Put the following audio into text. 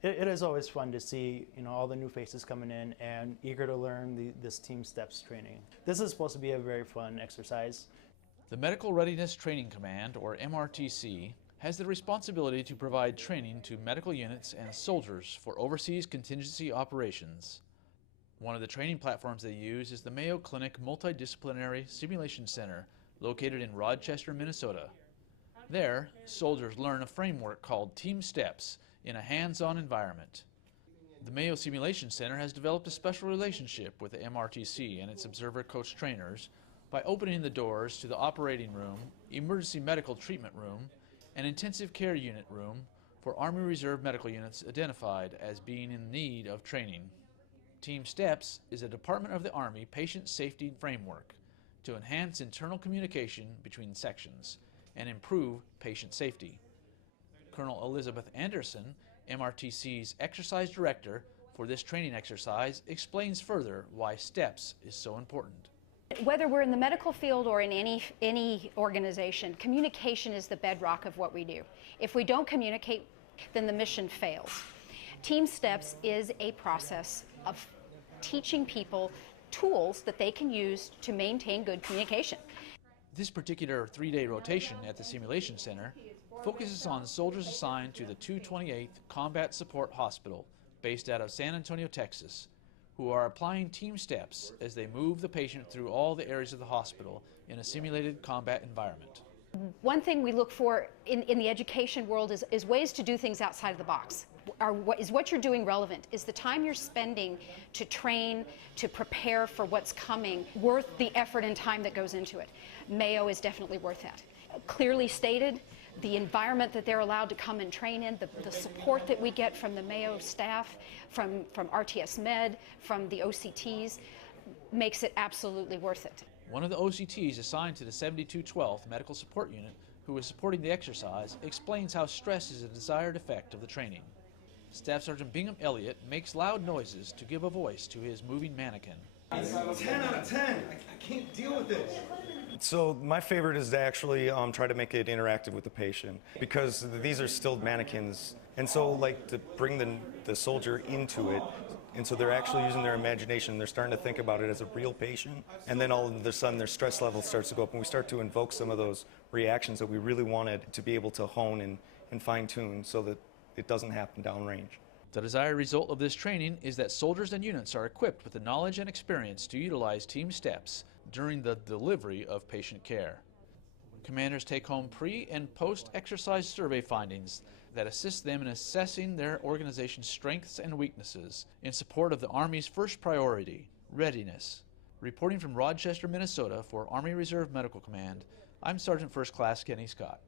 It is always fun to see, all the new faces coming in and eager to learn this TeamSTEPPS training. This is supposed to be a very fun exercise. The Medical Readiness Training Command, or MRTC, has the responsibility to provide training to medical units and soldiers for overseas contingency operations. One of the training platforms they use is the Mayo Clinic Multidisciplinary Simulation Center, located in Rochester, Minnesota. There, soldiers learn a framework called TeamSTEPPS in a hands-on environment. The Mayo Simulation Center has developed a special relationship with the MRTC and its observer coach trainers by opening the doors to the operating room, emergency medical treatment room, and intensive care unit room for Army Reserve medical units identified as being in need of training. TeamSTEPPS is a Department of the Army patient safety framework to enhance internal communication between sections and improve patient safety. Colonel Elizabeth Anderson, MRTC's exercise director for this training exercise, explains further why STEPPS is so important. Whether we're in the medical field or in any organization, communication is the bedrock of what we do. If we don't communicate, then the mission fails. TeamSTEPPS is a process of teaching people tools that they can use to maintain good communication. This particular 3-day rotation at the Simulation Center focuses on soldiers assigned to the 228th Combat Support Hospital, based out of San Antonio, Texas, who are applying TeamSTEPPS as they move the patient through all the areas of the hospital in a simulated combat environment. One thing we look for in the education world is ways to do things outside of the box. Is what you're doing relevant? Is the time you're spending to train, to prepare for what's coming, worth the effort and time that goes into it? Mayo is definitely worth that. Clearly stated, the environment that they're allowed to come and train in, the support that we get from the Mayo staff, from RTS Med, from the OCTs, makes it absolutely worth it. One of the OCTs assigned to the 7212th Medical Support Unit, who is supporting the exercise, explains how stress is a desired effect of the training. Staff Sergeant Bingham Elliott makes loud noises to give a voice to his moving mannequin. 10 out of 10. I can't deal with this. So my favorite is to actually try to make it interactive with the patient, because these are still mannequins, and so like to bring the soldier into it, and so they're actually using their imagination. They're starting to think about it as a real patient, and then all of a sudden their stress level starts to go up, and we start to invoke some of those reactions that we really wanted to be able to hone and fine-tune so that it doesn't happen downrange. The desired result of this training is that soldiers and units are equipped with the knowledge and experience to utilize TeamSTEPPS during the delivery of patient care. Commanders take home pre- and post-exercise survey findings that assist them in assessing their organization's strengths and weaknesses in support of the Army's first priority, readiness. Reporting from Rochester, Minnesota for Army Reserve Medical Command, I'm Sergeant First Class Kenny Scott.